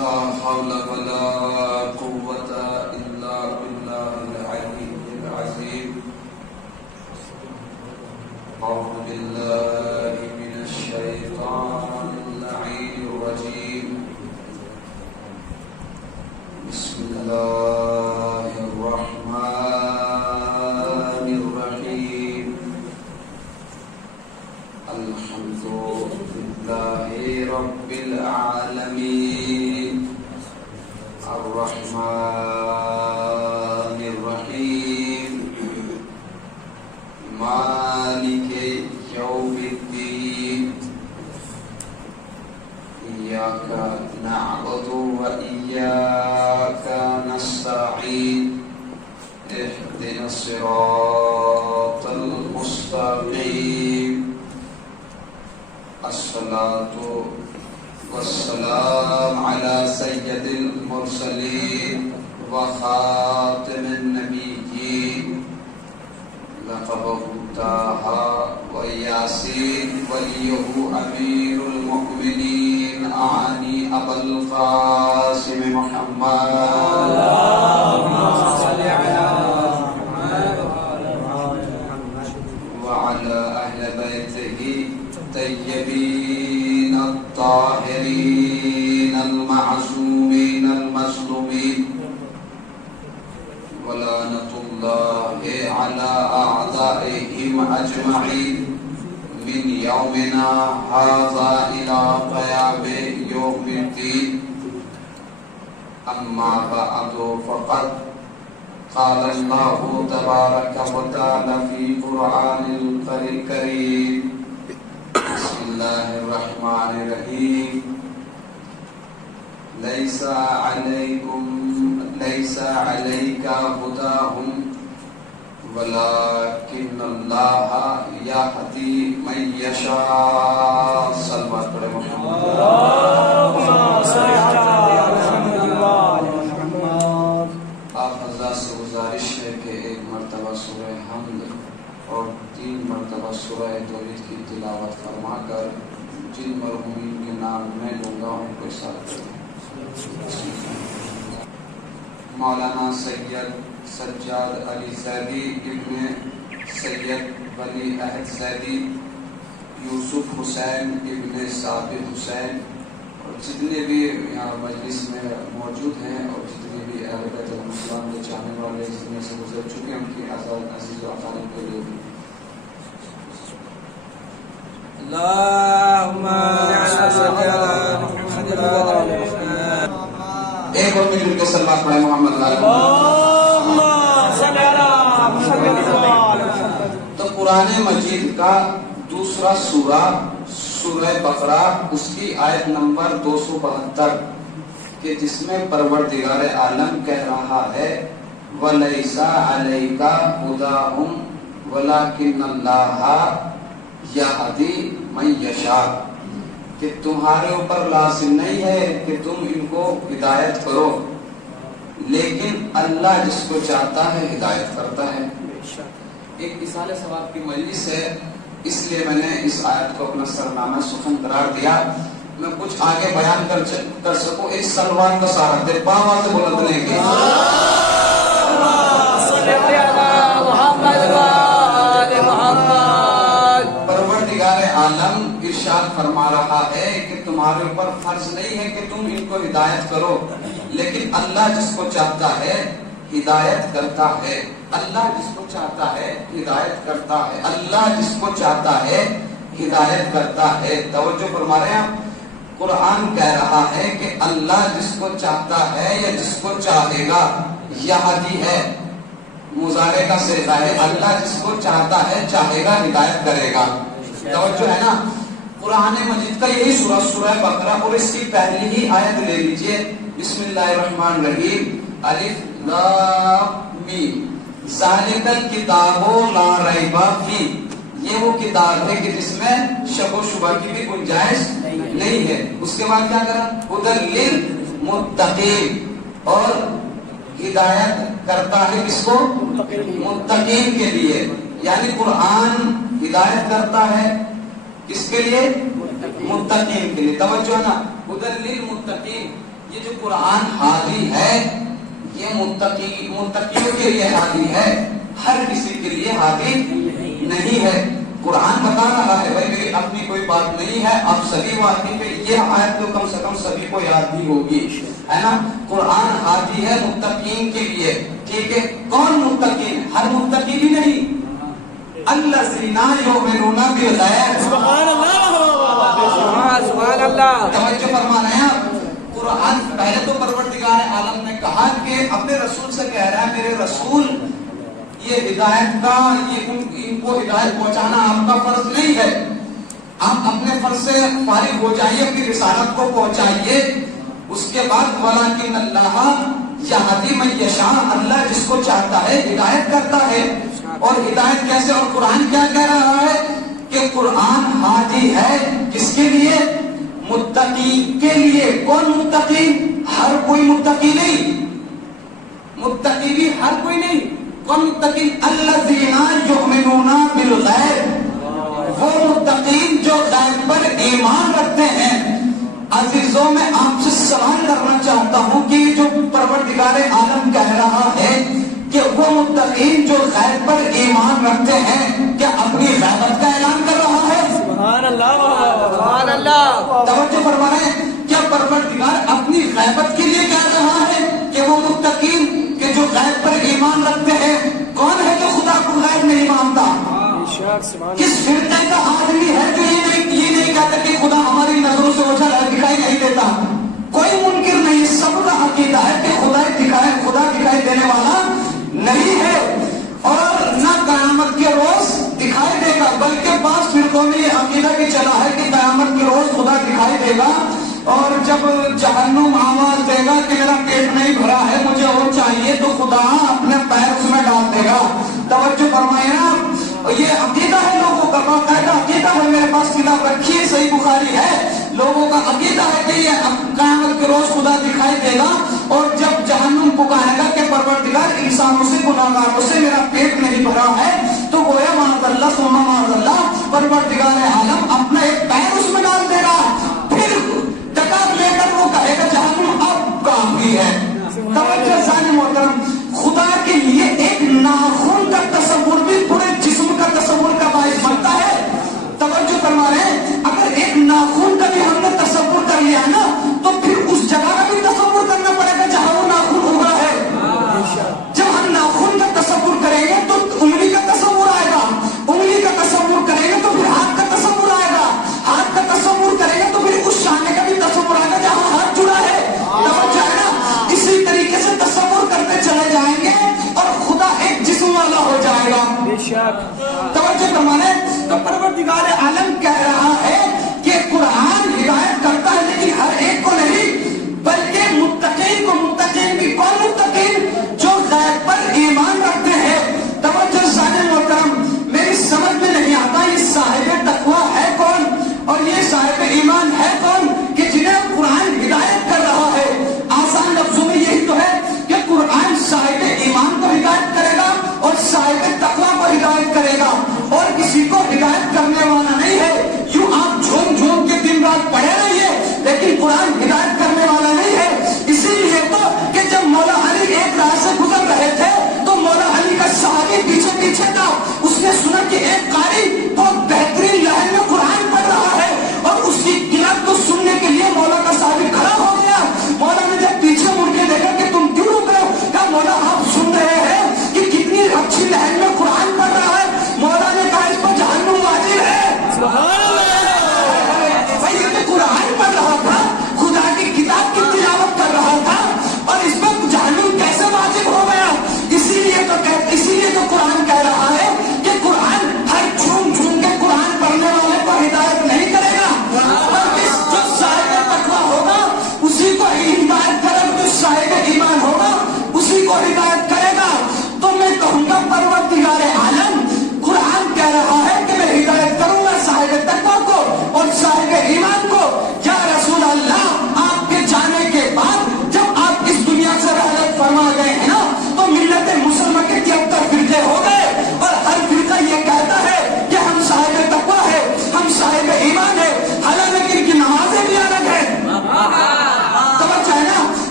لا حول ولا قوة إلا بالله العلي العظيم أعوذ بالله من الشيطان اللعين الرجيم بسم الله الرحمن الرحيم الحمد لله رب العالمين الرحمن الرحيم مالك يوم الدين إياك نعبد وإياك نستعين اهدنا الصراط المستقيم الصلاة والسلام على سيد المرسلين وخاتم النبيين لقبه طه وياسين وليه أمير المؤمنين أعني أبا القاسم محمد اللهم صل على محمد وعلى أهل بيته الطيبين الطاهرين المعصومين المظلومين ولعنة الله على أعدائهم أجمعين من يومنا هذا إلى قيام يوم الدين أما بعد فقد قال الله تبارك وتعالى في قرآن الكريم بسم الله الرحمن الرحيم ليس عليك هداهم ولكن الله يهدي من يشاء صلوات پر محمد اللهم صل على محمد. آپ حضرات سے گزارش ہے کہ ایک مرتبہ سورہ حمد اور 3 مرتبہ سورہ توحید کی تلاوت فرما کر جن مرحومین کے نام میں لوں گا ان کو ارشاد کریں. مولانا سید سجاد علی زیدی ابن سید ولی عہد زیدی یوسف حسین ابن ثابت حسین اور جتنے بھی یہاں مجلس میں موجود ہیں اور جتنے بھی اہل بیت السلام کے چاہنے والے جس میں سے گزر چکے ہیں ان کی عزیز و اقارب کے لیے اللہم صل علی محمد ایک اور مل کے سلوات پڑھیں محمد اللہم صل علی محمد. تو قرآن مجید کا دوسرا سورہ سورہ بقرہ اس کی آیت نمبر 272 کہ جس میں پروردگار عالم کہہ رہا ہے وَلَيْسَ عَلَيْكَ هُدَاهُمْ وَلَكِنَّ اللَّهَ يَهْدِي مَن يَشَاءُ کہ تمہارے اوپر لازم نہیں ہے کہ تم ان کو ہدایت کرو لیکن اللہ جس کو چاہتا ہے ہدایت کرتا ہے. ایک اصالہ ثواب کی مجلس ہے اس لیے میں نے اس آیت کو اپنا سرنامہ سخن قرار دیا. میں کچھ آگے بیان کر سکوں ایک سلوات کا سہارا دے باوات بلند لیں گے پروردگار عالم ارشاد فرما رہا ہے کہ تمہارے اوپر فرض نہیں ہے کہ تم ان کو ہدایت کرو لیکن اللہ جس کو چاہتا ہے ہدایت کرتا ہے. اللہ جس کو چاہتا ہے ہدایت کرتا ہے. اللہ جس کو چاہتا ہے ہدایت کرتا ہے. توجہ فرما رہے ہیں آپ. قرآن کہہ رہا ہے کہ اللہ جس کو چاہتا ہے یا جس کو چاہے گا یہدی ہے مضارع کا صیغہ ہے. اللہ جس کو چاہتا ہے چاہے گا ہدایت کرے گا. توجہ ہے نا. قرآن مجید کا یہی سورہ سورہ بقرہ اور اس کی پہلی ہی آیت لے لیجئے بسم اللہ الرحمن الرحیم الف لام میم ذالک الکتاب لا ریب فیہ یہ وہ کتاب ہے کہ جس میں شک و شبہ کی بھی گنجائش نہیں ہے. اس کے بعد کیا کرا ہدی للمتقین اور ہدایت کرتا ہے کس کو متقین کے لیے یعنی قرآن ہدایت کرتا ہے کس کے لیے متقین کے لیے. توجہ نا ہدی للمتقین یہ جو قرآن ہادی ہے یہ متقیوں کے لیے ہادی ہے، ہر کسی کے لیے ہادی نہیں ہے۔ قرآن بتا رہا ہے بھائی میری اپنی کوئی بات نہیں ہے، آپ سبھی واقعی پہ یہ آیت تو کم سے کم سبھی کو یاد بھی ہوگی، ہے نا۔ قرآن ہادی ہے متقین کے لیے، ٹھیک ہے۔ کون متقین؟ ہر متقی بھی نہیں، الذین یؤمنون بالغیب۔ سبحان اللہ، سبحان اللہ۔ توجہ فرما رہے ہیں آپ۔ قرآن پہلے تو پروردگار عالم نے کہا کہ اپنے رسول سے کہہ رہا ہے میرے رسول یہ ہدایت کا ان کو ہدایت پہنچانا آپ کا فرض نہیں ہے، آپ اپنے فرض سے فارغ ہو جائیے، اپنی رسالت کو پہنچائیے۔ اس کے بعد ولیکن اللہ یہدی من یشاء، اللہ جس کو چاہتا ہے ہدایت کرتا ہے۔ اور ہدایت کیسے؟ اور قرآن کیا کہہ رہا ہے کہ قرآن ہادی ہے کس کے لیے؟ متقی کے لیے۔ کون متقی؟ ہر کوئی متقی نہیں، متقی بھی ہر کوئی نہیں۔ کون متقی؟ الذین یؤمنون بالغیب، وہ متقین جو غیب پر ایمان رکھتے ہیں۔ عزیزوں میں آپ سے سوال کرنا چاہتا ہوں کہ جو پروردگار عالم کہہ رہا ہے کہ وہ متقین جو غیب پر ایمان رکھتے ہیں، کیا اپنی غیبت کا اعلان کر رہا ہے؟ سبحان اللہ، سبحان اللہ۔ توجہ فرما رہے ہیں، کیا پروردگار اپنی غیبت کے لیے کہہ رہا ہے کہ وہ متقین کہ جو غیب پر ایمان رکھتے ہیں؟ کون ہے جو خدا کو غیب نہیں مانتا؟ کس فرقے کا آدمی ہے جو یہ نہیں کہتا کہ خدا ہماری نظروں سے اوجھل ہے، دکھائی نہیں دیتا؟ کوئی منکر نہیں، سب کا عقیدہ ہے کہ خدا دکھائی دینے والا نہیں ہے، اور نہ قیامت کے روز دکھائی دے گا۔ بلکہ بعض فرقوں میں یہ عقیدہ بھی چلا ہے کہ قیامت کے روز خدا دکھائی دے گا، اور جب جہنم آواز دے گا کہ میرا پیٹ نہیں بھرا ہے مجھے اور چاہیے، تو خدا اپنے پیر اس میں ڈال دے گا۔ توجہ فرمائے نا، یہ عقیدہ ہے لوگوں کا، باقاعدہ عقیدہ ہے، میرے پاس کتاب رکھی ہے صحیح بخاری ہے، لوگوں کا عقیدہ ہے کہ یہ قیامت کے روز خدا دکھائی دے گا، اور جب جہنم پکارے گا کہ پروردگار انسانوں سے گناہگاروں سے میرا پیٹ نہیں بھرا ہے، تو گویا معاذ اللہ ثم معاذ اللہ پروردگار عالم اپنا ایک پیر اس میں ڈال دے گا، پھر ٹکا لے کر وہ کہے گا جہنم اب کافی ہے۔ توجہ سامنے محترم، خدا کے لیے ایک ناخن کا تصور بھی پورے جسم کا تصور کا باعث بنتا ہے۔ توجہ فرما رہے ہیں، اگر ایک ناخن کا بھی ہم نے تصور کر لیا نا تو پھر اس جگہ کا بھی تصور کرنا پڑے گا جہاں وہ ناخن ہوگا ہے۔ جب ہم ناخن کا تصور کریں گے تو انگلی کا تصور آئے گا، انگلی کا تصور کریں گے تو پھر ہاتھ کا تصور آئے گا، ہاتھ کا تصور کریں گے تو پھر اس شانے کا بھی تصور آئے گا جہاں ہاتھ جڑا ہے۔ توجہ ہے نا، اسی طریقے سے تصور کرتے چلے جائیں گے اور خدا ایک جسم والا ہو جائے گا۔ توجہ فرمانے، تو پروردگار عالم کہہ رہا ہے کہ قرآن ہدایت کرتا ہے لیکن ہر ایک کو نہیں، بلکہ متقین کو۔ متقین بھی کون متقین؟ جو غیب پر ایمان رکھتے ہیں۔ توجہ سادہ محترم، میری سمجھ میں نہیں آتا یہ صاحب تقویٰ ہے کون اور یہ صاحب ایمان ہے کون کہ جنہیں قرآن ہدایت کر رہا ہے۔ آسان لفظوں میں یہی تو ہے کہ قرآن صاحب ایمان کو ہدایت کرے گا اور صاحب تقویٰ کو ہدایت کرے گا، اور کسی کو ہدایت کرنے والا نہیں ہے۔ یوں آپ جھوم جھوم کے دن رات پڑھے رہیے لیکن قرآن ہدایت کرنے والا نہیں ہے۔ اسی لیے تو کہ جب مولا علی ایک راہ سے گزر رہے تھے تو مولا علی کا صحابی پیچھے پیچھے تھا، اس نے سنا کہ ایک قاری بہت بہترین لہر میں قرآن پڑھ رہا ہے، اور اس کی قرات کو سننے کے لیے مولا کا صحابی کھڑا ہو گیا۔ مولا نے جب پیچھے مڑ کے دیکھا کہ تم کیوں رک رہے ہو، کہا مولا آپ سن رہے ہیں کہ کتنی اچھی لہر میں قرآن پڑھ رہا ہے؟ مولا نے کہا اس پر جہنم واجب ہے۔ بھائی یہ تو قرآن پڑھ رہا تھا، خدا کی کتاب کی تلاوت کر رہا تھا، اور اس پر جہنم کیسے واجب ہو گیا؟ اسی لیے تو قرآن کہہ رہا ہے کہ قرآن ہر جھوم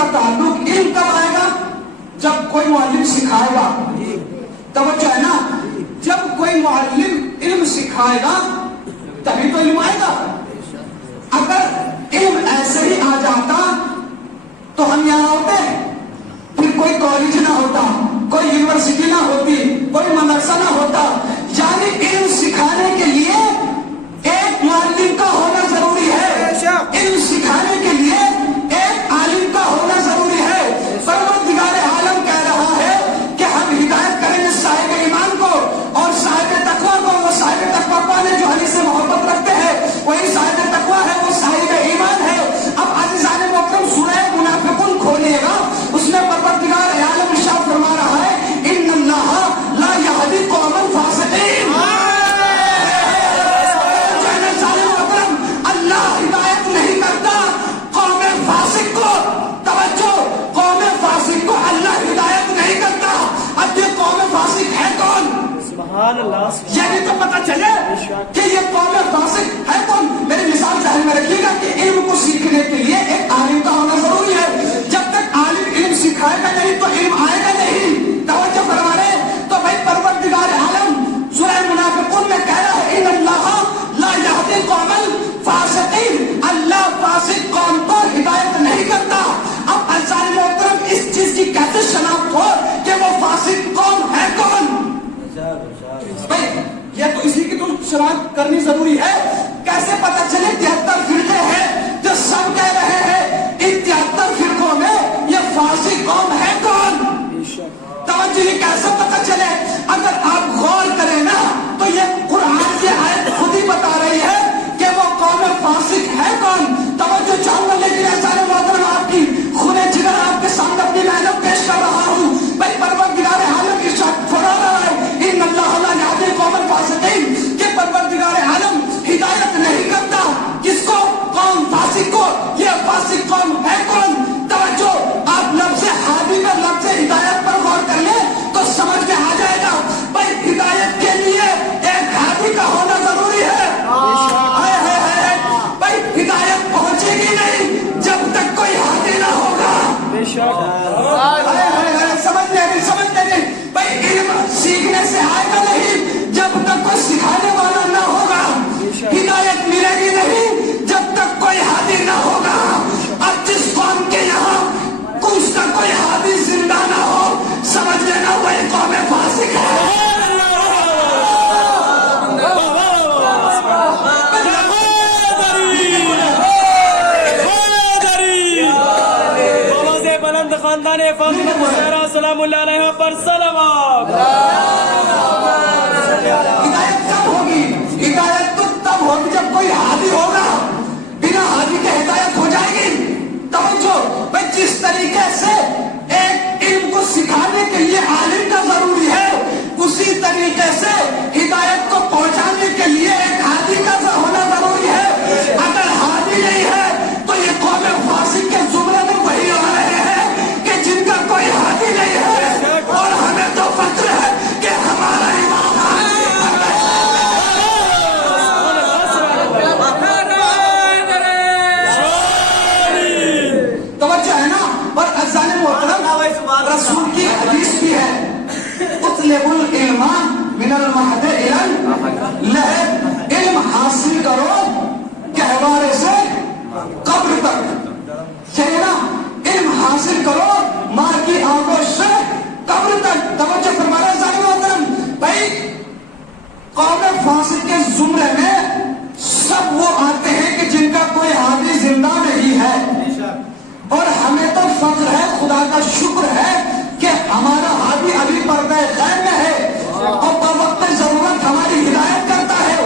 کا تعلق علم کب آئے گا؟ جب کوئی معلم سکھائے گا. توجہ ہے نا, جب کوئی معلم علم سکھائے گا تبھی تو علم آئے گا. اگر علم ایسے ہی آ جاتا تو ہم یہاں ہوتے, پھر کوئی کالج نہ ہوتا, کوئی یونیورسٹی نہ ہوتی, کوئی مدرسہ نہ ہوتا. یعنی علم سکھانے کے لیے ایک معلم کا ہونا ضروری ہے, علم سکھانے کے لیے ایک عالم کا ہونا ضروری ہے. پروردگار عالم کہہ رہا ہے کہ ہم ہدایت کریں گے صاحب ایمان کو اور صاحب تقویٰ کو. وہ صاحب تقویٰ کون ہے؟ جو علی سے محبت رکھتے ہیں, وہی صاحب تقویٰ ہے, وہ صاحب ایمان ہے. اب عزیزان محترم سورہ منافقون کھولیے گا, اس میں پروردگار عالم ارشاد فرما رہا ہے ان اللہ لا یہدی قوم الفاسقین. اللہ ہدایت نہیں کرتا قوم فاسق کو. توجہ, قوم فاسق کو اللہ ہدایت نہیں کرتا. اب یہ قوم فاسق ہے کون؟ سبحان اللہ. یعنی تو پتہ چلے کہ یہ قوم فاسق ہے کون. میری مثال ذہن میں رکھیے گا کہ علم کو سیکھنے کے لیے ایک عالم کا ہونا ضروری ہے. جب تک عالم علم سکھائے گا نہیں تو علم آئے گا نہیں. توجہ فرما رہے. تو بھائی پروردگار عالم سورہ منافقون میں کہہ رہا ہے ان اللہ لا یہدی قوم الفاسقین. اللہ فاسق قوم کو ہدایت نہیں کرتا. اب عزیزان محترم اس چیز کی کیسے شناخت ہو کہ وہ فاسق قوم ہے کون؟ بھائی یہ تو اسی کی تو شناخت کرنی ضروری ہے. کیسے پتہ چلے 73 فرقے ہیں جو سب کہہ رہے ہیں ان 73 فرقوں میں یہ فاسق قوم ہے کون؟ توجہ, یہ کیسے پتہ چلے؟ اگر آپ غور کریں نا تو یہ قرآن کی آیت خود ہی بتا رہی ہے کہ وہ قوم فاسق ہے کون. توجہ چاہوں گا لیکن عزیزان محترم آپ کی خونِ جگر آپ کے سامنے اپنی محنت پیش کر رہا ہوں. بھائی پروردگار عالم ارشاد فرما رہا ہے ان اللہ لا یہدی قوم الفاسقین, کہ پروردگار عالم ہدایت نہیں کرتا کس کو؟ قوم فاسق کو. یہ فاسق قوم ہے کون؟ توجہ, آپ لفظ ہادی پر لفظ ہدایت پر غور کر لیں تو سمجھ میں آ جائے گا. بھائی ہدایت کے لیے ایک ہادی کا ہونا ضروری ہے. بھائی ہدایت پہنچے گی نہیں جب تک کوئی ہادی نہ ہوگا. سمجھتے نہیں. بھائی علم سیکھنے سے آئے گا نہیں جب تک کوئی سکھانے والا نہ ہوگا. ہدایت ملے گی نہیں جب تک کوئی ہادی نہ ہوگا. اب جس قوم کے یہاں اس کا کوئی ہادی زندہ نہ ہو سمجھ لینا وہی قوم فاسق ہے. خاندان فاطمہ الزہرا سلام اللہ علیہ پر صلوات. ہدایت کب ہوگی؟ ہدایت تو تب ہوگی جب کوئی ہادی ہوگا. بنا ہادی کے ہدایت ہو جائے گی. توجہ, بھائی جس طریقے سے ایک علم کو سکھانے کے لیے عالم کا ضروری ہے اسی طریقے سے ہدایت کو پہنچانے کے لیے ایک ہادی کا ہونا ضروری ہے. اگر ہادی نہیں ہے تو یہ قوم فاسق کے زمرے میں وہی آ رہے ہیں کہ جن کا کوئی ہادی نہیں ہے. اور ہمیں تو فخر ہے کہ ہمارا امام توجہ ہے نا. اور عزیزان محترم رسول کی حدیث بھی ہے اطلبوا العلم من المہد الی اللحد. علم حاصل کرو گہوارے سے قبر تک. ہے نا, علم حاصل کرو ماں کی آنکھوں سے قبر تک. توجہ فرما رہے عزیزان محترم. بھائی قوم فاسق کے زمرے میں سب وہ آتے ہیں کہ جن کا کوئی ہادی زندہ نہیں ہے. اور ہمیں تو فخر ہے, خدا کا شکر ہے کہ ہمارا ہادی ابھی پردہ غیب میں ہے اور بوقت ضرورت ہماری ہدایت کرتا ہے.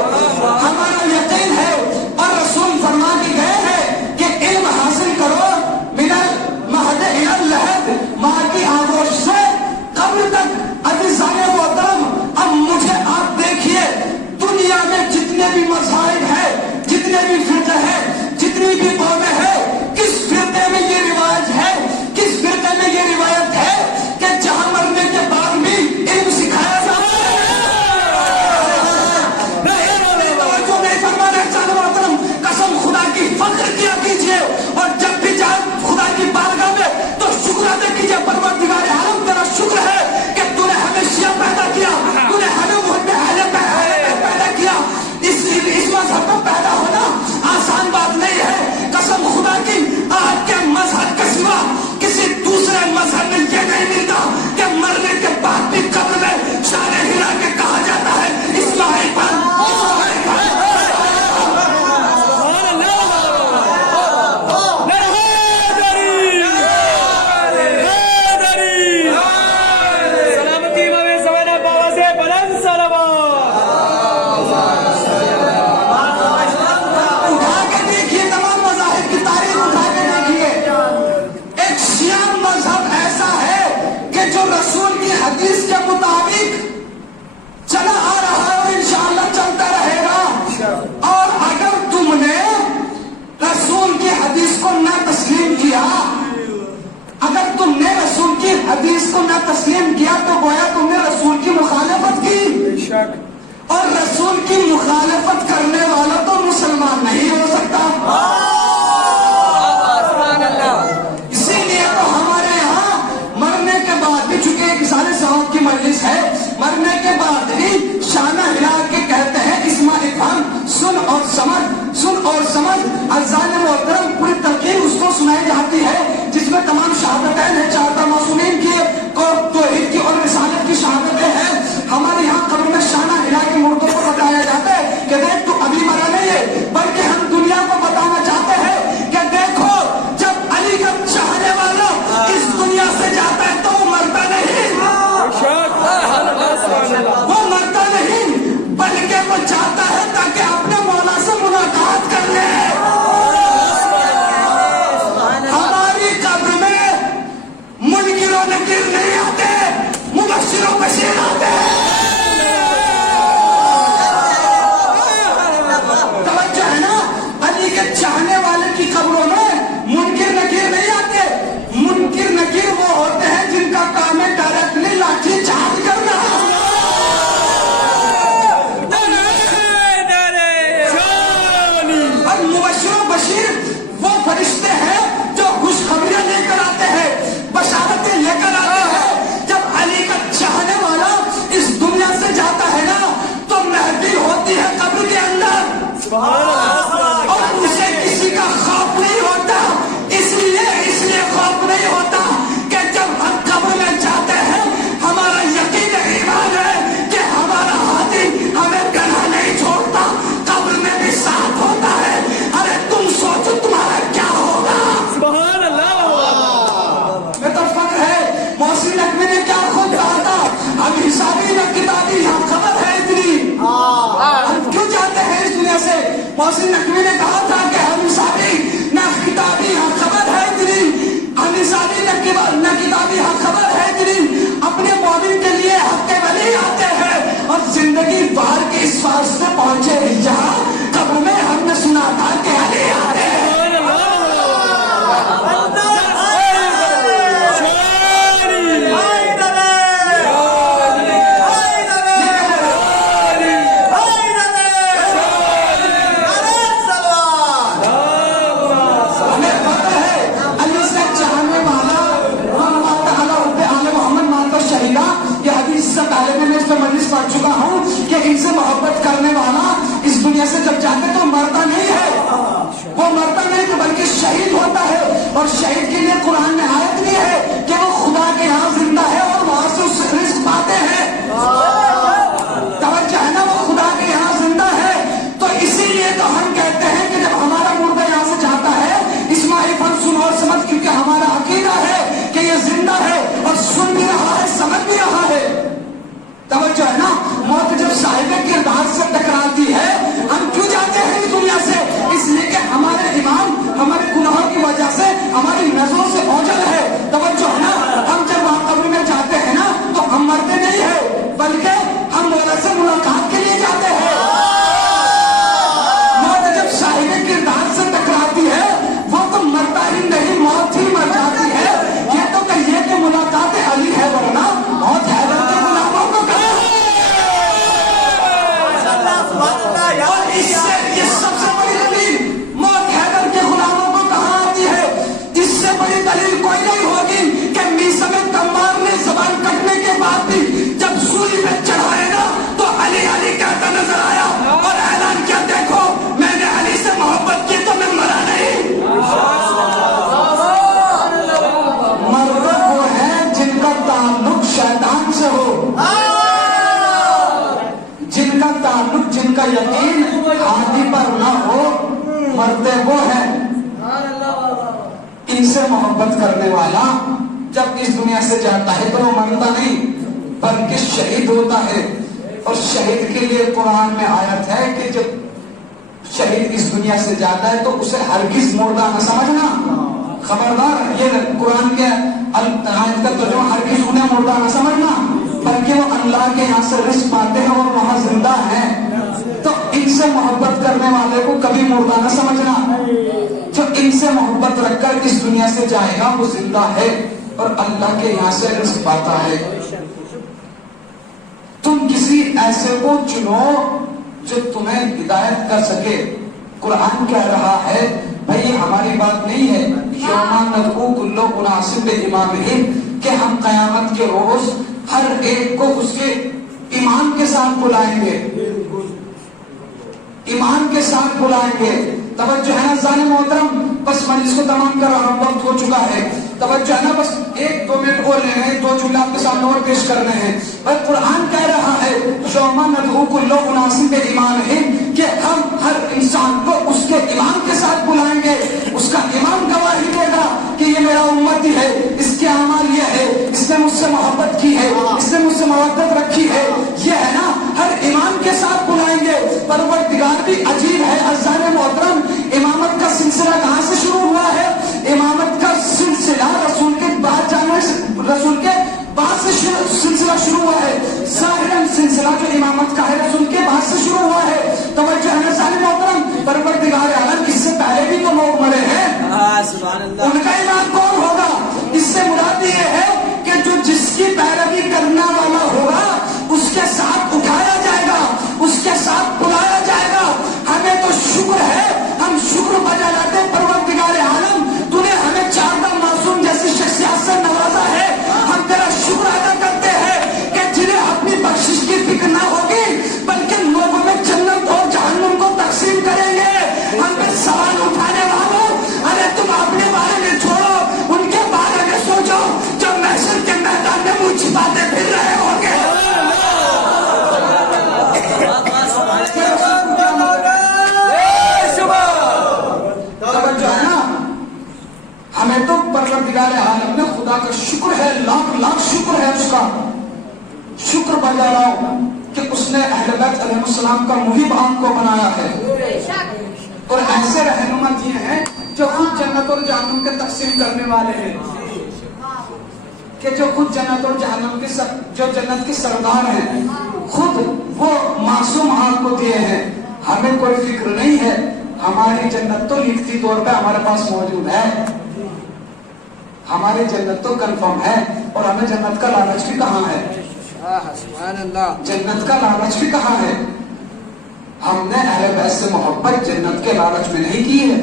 ہمارا یقین ہے اور رسول فرما کے گئے ہیں کہ علم حاصل کرو من المہد الی اللحد, ماں کی آغوش سے قبر تک. عزیزان محترم, اب مجھے آپ دیکھیے دنیا میں جتنے بھی مذاہب ہیں, جتنے بھی حدیث کو نہ تسلیم کیا تو گویا تم نے رسول کی مخالفت کی، اور رسول کی مخالفت کرنے والا تو مسلمان نہیں ہو سکتا۔ اسی لیے تو ہمارے یہاں مرنے کے بعد بھی، چونکہ ایک سارے صاحب کی مجلس ہے، مرنے کے بعد بھی شانہ ہلا کے کہتے ہیں اسماء افہام، سن اور سمجھ، سن اور سمجھ۔ اذان محترم پوری ترکیب اس کو سنائی جاتی ہے جس میں تمام شہادتیں ہیں، چار معصومین کی اور توحید کی اور رسالت کی شہادتیں ہیں۔ ہمارے یہاں قبر میں شانہ ہلا کے مردوں کو بتایا جاتا ہے کہ دیکھ تو ابھی مرا نہیں ہے، بلکہ ہم دنیا کو بتانا چاہتے ہیں کہ دیکھو جب علی کا چاہنے والا اس دنیا سے جاتا ہے تو وہ مرتا نہیں، وہ مرتا نہیں، بلکہ وہ جاتا ہے تاکہ اپنے مولا سے ملاقات کر لے۔ ہماری قبر میں منکر و نکیر نہیں آتے، مبشر و بشیر آتے ہیں۔ توجہ ہے نا، علی کے چاہنے والے کی قبروں میں منکر نکیر نہیں آتے۔ منکر نکیر وہ ہوتے ہیں جن کا کام ہے ڈائریکٹلی لاٹھی چارج کرنا۔ اور مبشر و بشیر وہ فرشتے ہیں جو خوشخبریاں لے کر آتے ہیں، بشارتیں لے کر آتے ہیں۔ جب علی کا چاہنے والا اس دنیا سے جاتا ہے نا تو محفل ہوتی ہے قبر کے اندر، اور اسے کسی کا خوف نہیں ہوتا۔ اس لیے خوف نہیں ہوتا کہ جب ہم قبر میں جاتے ہیں ہمارا یقین ایمان ہے کہ ہمارا ہاتھی ہمیں گناہ نہیں چھوڑتا، قبر میں بھی ساتھ ہوتا ہے۔ ارے تم سوچو تمہارا کیا ہوگا۔ سبحان اللہ۔ میں تو فخر ہے، محسن نقوی نے کیا خود کہا تھا، ہم حسابی نہ کتابی، ہم خبر ہے اتنی، ہم کیوں جاتے ہیں اس دنیا سے۔ محسن نقوی نے کہا تھا کہ ہم حسابی نہ کتابی، ہم خبر ہے اتنی، ہم حسابی نہ کتابی، ہم خبر ہے اتنی۔ اپنے مومن کے لیے حق کے ولی آتے ہیں، اور زندگی بھر کے اس فاز سے پہنچے جہاں قبر میں ہم نے سنا تھا کہ علی آتے ہیں۔ پڑھ چکا ہوں کہ ان سے محبت کرنے والا اس دنیا سے جب جاتے تو مرتا نہیں ہے، وہ مرتا نہیں تو بلکہ شہید ہوتا ہے، اور شہید کے لیے قرآن میں آیت بھی ہے کہ وہ خدا کے یہاں زندہ ہے اور وہاں سے اس رزق پاتے ہیں۔ توجہ ہے نا، وہ خدا کے یہاں زندہ ہے، تو اسی لیے تو ہم کہتے ہیں کہ جب ہمارا مردہ یہاں سے جاتا ہے اسماعیل فن سن اور سمجھ، کیونکہ ہمارا عقیدہ ہے کہ یہ زندہ ہے اور سن بھی رہا ہے، سمجھ بھی رہا ہے۔ توجہ ہے نا، موت جب صاحب کردار سے ٹکراتی ہے ہم کیوں جاتے ہیں اس دنیا سے؟ اس لیے کہ ہمارے ایمان ہمارے گناہوں کی وجہ سے ہماری نظروں سے اوجھل ہے۔ توجہ ہے نا، ہم جب وہاں قبر میں جاتے ہیں نا تو ہم مرتے نہیں ہیں، بلکہ ہم مولا سے ملاقات کے لیے جاتے ہیں۔ موت جب صاحب کردار سے ٹکراتی ہے وہ تو مرتا ہی نہیں، موت ہی مر جاتی ہے۔ یہ تو کہیے کہ ملاقات علی ہے، ورنہ موت حیدر کے غلاموں کو کہا۔ اور اس سے یہ سب سے بڑی دلیل موت حیدر کے غلاموں کو کہاں آتی ہے؟ اس سے بڑی دلیل کوئی نہیں ہوگی کہ میثم تمار نے زبان کٹنے کے بعد بھی جب سولی پہ چڑھائے گا تو علی علی کہتا نظر آیا اور اعلان کیا، دیکھو میں نے علی سے محبت کی تو میں مرا نہیں۔ مرد وہ ہے جن کا تعلق شیطان سے ہو، جن کا تعلق، جن کا یقین ہاتھی پر نہ ہو، مرتے وہ ہیں۔ ان سے محبت کرنے والا جب اس دنیا سے جاتا ہے تو وہ مرتا نہیں بلکہ شہید ہوتا ہے۔ اور شہید کے لیے قرآن میں آیت ہے کہ جب شہید اس دنیا سے جاتا ہے تو اسے ہرگز مردہ نہ سمجھنا، خبردار۔ یہ قرآن کے آیت کا ترجمہ ہرگز انہیں مردہ نہ سمجھنا، بلکہ وہ اللہ کے یہاں سے رزق پاتے ہیں اور وہاں زندہ ہیں۔ تو ان سے محبت کرنے والے کو کبھی مردہ نہ سمجھنا، جو ان سے محبت رکھ کر اس دنیا سے جائے گا وہ زندہ ہے۔ اور اللہ کے یہاں سے رزق پاتا ہے. تم کسی ایسے کو چنو جو تمہیں ہدایت کر سکے. قرآن کہہ رہا ہے بھئی ہماری بات نہیں ہے یوم ندعو کل اناس بامامہم کہ ہم قیامت کے روز ہر ایک کو اس کے ایمان کے ساتھ بلائیں گے. ایمان کے ساتھ بلائیں گے. توجہ ہے نا ظالم محترم؟ بس مجلس کو تمام کر رہا ہوں، وقت ہو چکا ہے. توجہ ہے نا؟ بس 1-2 منٹ اور لینے ہیں، 2 جملے آپ کے سامنے اور پیش کرنے ہیں. بس قرآن کہہ رہا ہے یوم ندعو کل اناس بامامہم کہ ہم ہر انسان کو اس کے ایمان کے ساتھ بلائیں گے. اس کا ایمان گواہی دے گا کہ یہ میرا امتی ہے، اس کے اعمال یہ ہے، اس نے مجھ سے محبت کی ہے، اس نے مجھ سے مودت رکھی ہے. یہ ہے نا، ہر ایمان کے ساتھ بلائیں گے. پروردگار بھی عجیب ہے. عزیزان محترم، امامت کا سلسلہ کہاں سے شروع ہوا ہے؟ امامت کا سلسلہ رسول کے بعد سے سلسلہ شروع ہوا ہے. ظاہراً سلسلہ جو امامت کا ہے رسول کے بعد سے شروع ہوا ہے. توجہ ہے نا ظالم محترم؟ پروردگار عالم اس سے پہلے بھی تو لوگ مرے ہیں، ان کا ایمان کون ہوگا؟ اس سے مراد یہ ہے کہ جو جس کی پیروی کرنے والا ہوگا اس کے ساتھ اٹھایا جائے گا، اس کے ساتھ بلایا جائے گا. ہمیں تو شکر ہے، ہم شکر بجا لاتے ہیں. پروردگار عالم تو نے ہمیں 4 معصوم جیسی شخصیات سے نوازا ہے. ہم تیرا شکر ادا کرتے ہیں کہ جنہیں اپنی بخشش کی فکر نہ ہوگی بلکہ لوگوں میں جنت اور جہنم کو تقسیم کریں گے. ہم پہ سوال اٹھانے والوں، ارے تم اپنے بارے میں چھوڑو، ان کے بارے میں سوچو جو محشر کے میدان میں منہ چھپاتے پھر رہے ہوں گے. ہمیں تو پروردگار عالم نے خدا کا شکر ہے، لاکھ شکر ہے اس کا. شکر بجا لاؤ کہ اس نے اہل بیت علیہ السلام کا محب عام کو بنایا ہے اور ایسے رہنما دیے ہیں جو خود جنت اور جہنم کے تقسیم کرنے والے ہیں، کہ جو خود جنت اور جہنم کے جو جنت کے سردار ہیں خود وہ معصوم عام کو دیے ہیں. ہمیں کوئی فکر نہیں ہے. ہماری جنت تو لکھتی طور پہ ہمارے پاس موجود ہے، ہماری جنت تو کنفرم ہے. اور ہمیں جنت کا لالچ بھی کہاں ہے؟ جنت کا لالچ بھی کہاں ہے؟ ہم نے اہل بیت سے محبت جنت کے لالچ میں نہیں کی ہے.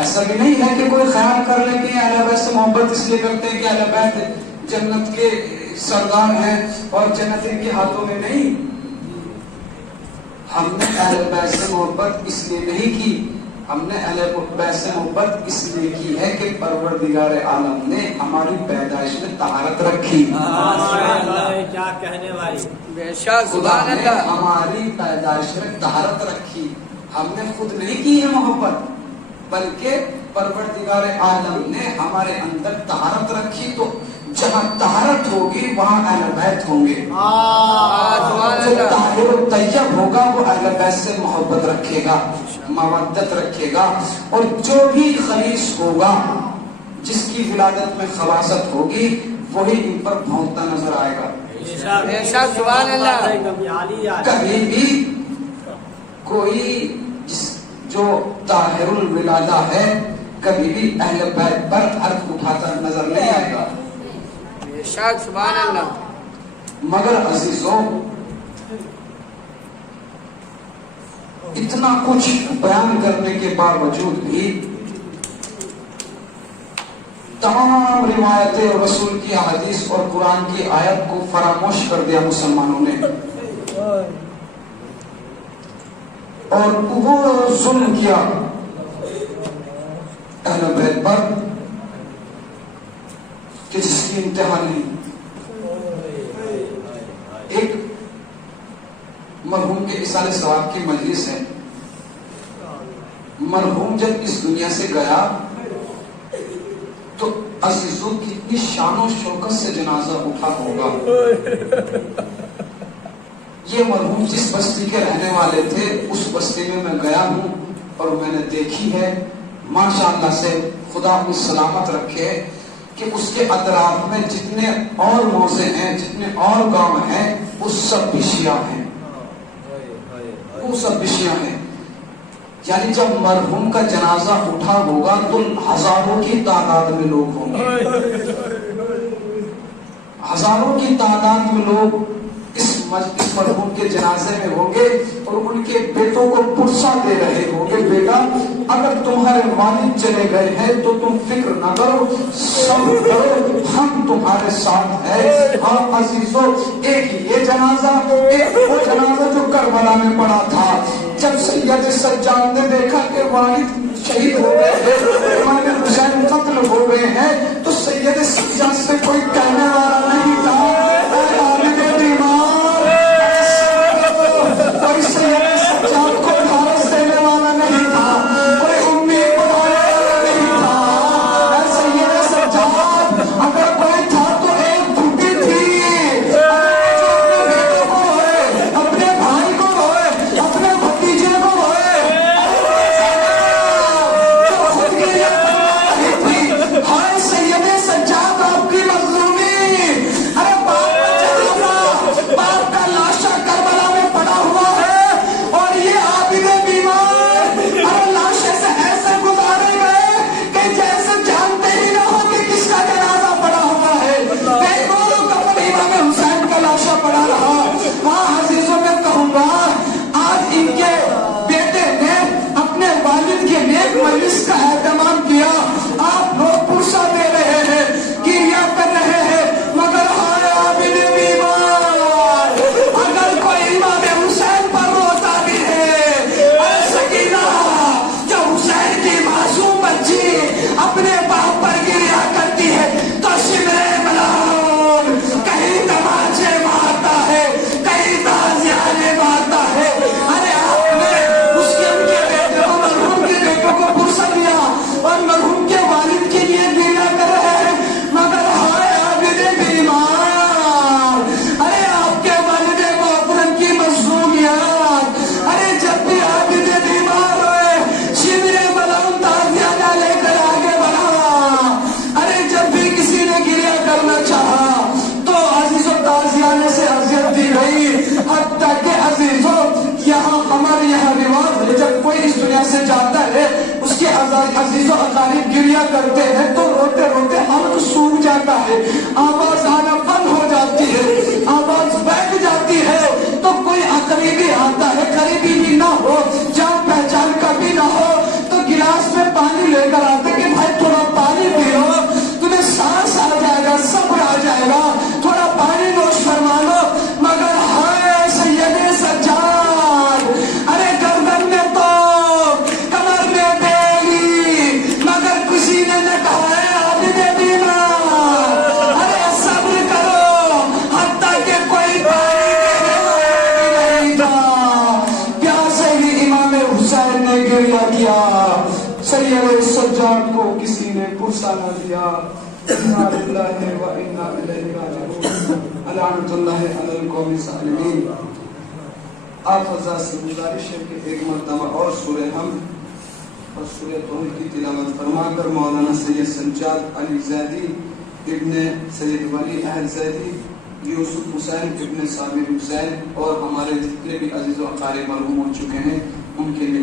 ایسا بھی نہیں ہے کہ کوئی خیال کر لے کہ اہل بیت سے محبت اس لیے کرتے ہیں کہ اہل بیت جنت کے سردار ہیں اور جنت ان کے ہاتھوں میں. نہیں، ہم نے اہل بیت سے محبت اس لیے نہیں کی. ہم نے اہل بیت سے محبت اس لیے کی ہے کہ پروردگار عالم نے ہماری پیدائش میں طہارت رکھی. کیا کہنے والی، خدا نے ہماری پیدائش میں طہارت رکھی. ہم نے خود نہیں کی ہے محبت بلکہ پروردگار عالم نے ہمارے اندر طہارت رکھی. تو جہاں طہارت ہوگی وہاں اہل بیت ہوں گے. جو طاہر و طیب ہوگا وہ اہل بیت سے محبت رکھے گا، مودت رکھے گا. اور جو بھی خلیص ہوگا، جس کی ولادت میں خواصت ہوگی، وہی ان پر بھونکتا نظر آئے گا. کبھی بھی کوئی جو طاہر الولادہ ہے کبھی بھی اہل بیت پر حرف اٹھاتا نظر نہیں آئے گا. سبحان اللہ. مگر عزیزوں، اتنا کچھ بیان کرنے کے باوجود بھی تمام روایتیں اور رسول کی حدیث اور قرآن کی آیت کو فراموش کر دیا مسلمانوں نے، اور وہ ظلم کیا اہل بیت پر کہ جس کی انتہا نہیں. ایک مرحوم کے اصالہ ثواب کی مجلس ہے. مرحوم جب اس دنیا سے گیا تو عزیزوں کتنی شان و شوکت سے جنازہ اٹھا ہوگا. یہ مرحوم جس بستی کے رہنے والے تھے اس بستی میں گیا ہوں اور میں نے دیکھی ہے. ماشاءاللہ سے خدا اپنی سلامت رکھے کہ اس کے اطراف میں جتنے اور موزے ہیں، جتنے اور گاؤں ہیں، وہ سب بھی شیعہ ہیں. وہ سب بھی شیعہ ہیں. یعنی جب مرحوم کا جنازہ اٹھا ہوگا تو ہزاروں کی تعداد میں لوگ ہوں گے، ہزاروں کی تعداد میں لوگ اس مرحوم کے جنازے میں ہوں گے اور ان کے بیٹوں کو پرسا دے رہے ہوں گے، بیٹا اگر تمہارے والد چلے گئے ہیں تو تم فکر نہ کرو، صبر کرو، ہم تمہارے ساتھ ہیں۔ ہاں عزیزو، ایک یہ جنازہ، ایک وہ جنازہ جو کربلا میں پڑا تھا، جب سید سجاد نے دیکھا کہ والد شہید ہو گئے ہیں، امام حسین قتل ہو گئے ہیں، تو سید سجاد سے کوئی کہنے والا نہیں تھا اے عابد بیمار، کوئی سید سجاد کو ڈھارس دینے والا نہیں تھا، کوئی امید بڑھانے والا نہیں تھا۔ اے سید سجاد، اگر کوئی تھا تو ایک بھوٹی تھی، جو اپنے بیٹوں کو روئے، اپنے بھائی کو روئے، اپنے بھتیجے کو روئے، جو خود کے لیے پرواہ نہیں تھی۔ ہائے سید سجاد، آپ کی مظلومی، ارے باپ کا جنازہ، باپ کا لاشا کربلا میں پڑا ہوا ہے اور یہ عابد بیمار ارے لاشے سے ایسے گزارے گئے کہ جیسے جانتے ہی نہ ہو کہ کس کا جنازہ پڑا ہوا ہے، کئی گولوں کا پر امام حسین کا لاشا پڑا رہا۔ ہاں عزیزوں، میں کہوں گا آج ان کے بیٹے نے اپنے والد کے نیک مجلس کا اہتمام کیا، آپ لوگ پرسا دے رہے ہیں، گریہ کر رہے ہیں، مگر ہائے عابد بیمار، اگر کوئی امام حسین پر روتا بھی ہے، اے سکینہ، جب حسین کی معصوم بچی اپنے باپ پر گریہ کرتی ہے تو شمرے ملعون کہیں تماچے مارتا ہے، کہیں تازیانے مارتا ہے۔ ارے آپ نے اس کے ان کے بیٹے کو، مرحوم کے بیٹوں کو پرسا دیا اور مرحوم کے والد کے لیے گریہ کر رہے ہیں، مگر ہائے عابد بیمار، ارے آپ کے والد محترم کی مظلومیت، ارے جب بھی عابد بیمار ہوئے شمرے ملعون تازیانہ لے کر آگے بڑھا، ارے جب بھی کسی نے گریہ کرنا چاہا تو عزیزوں تازیانے سے اذیت دی گئی، حتیٰ کہ عزیزوں یہاں ہمارے یہاں رواج ہے، جب کوئی اس دنیا سے جاتا ہے اس کے عزیزوں اقارب گریہ کرتے ہیں تو روتے روتے حلق سوکھ جاتا ہے، آواز آنا بند ہو جاتی ہے، آواز بیٹھ جاتی ہے، تو کوئی قریبی آتا ہے، قریبی بھی نہ ہو، جان پہچان کا بھی نہ ہو، تو گلاس میں پانی لے کر آتے کہ بھائی تھوڑا پانی پی لو، تمہیں سانس آ جائے گا، صبر آ جائے گا، تھوڑا پانی نوش فرما لو، مگر ہائے سید سجاد، ارے گردن میں تو کمر میں بیلی، مگر کسی نے نہ کہا ہے عابد بیمار، ارے صبر کرو، حتیٰ کہ کوئی پانی دینے والا بھی نہیں تھا، پیاسے ہی امام حسین نے گریہ کیا، سید سجاد کو کسی نے پرسا نہ دیا۔ انا للہ و انا الیہ راجعون، لعنت اللہ علی القوم الظالمین۔ آپ حضرات سے گزارش ہے کہ ایک مرتبہ اور سورہ حمد اور سورہ توحید کی تلاوت فرما کر مولانا سید سجاد علی زیدی ابن سید ولی اہل زیدی، یوسف حسین ابن صابر حسین اور ہمارے جتنے بھی عزیز و اقارب مرحوم ہو چکے ہیں ان کے لیے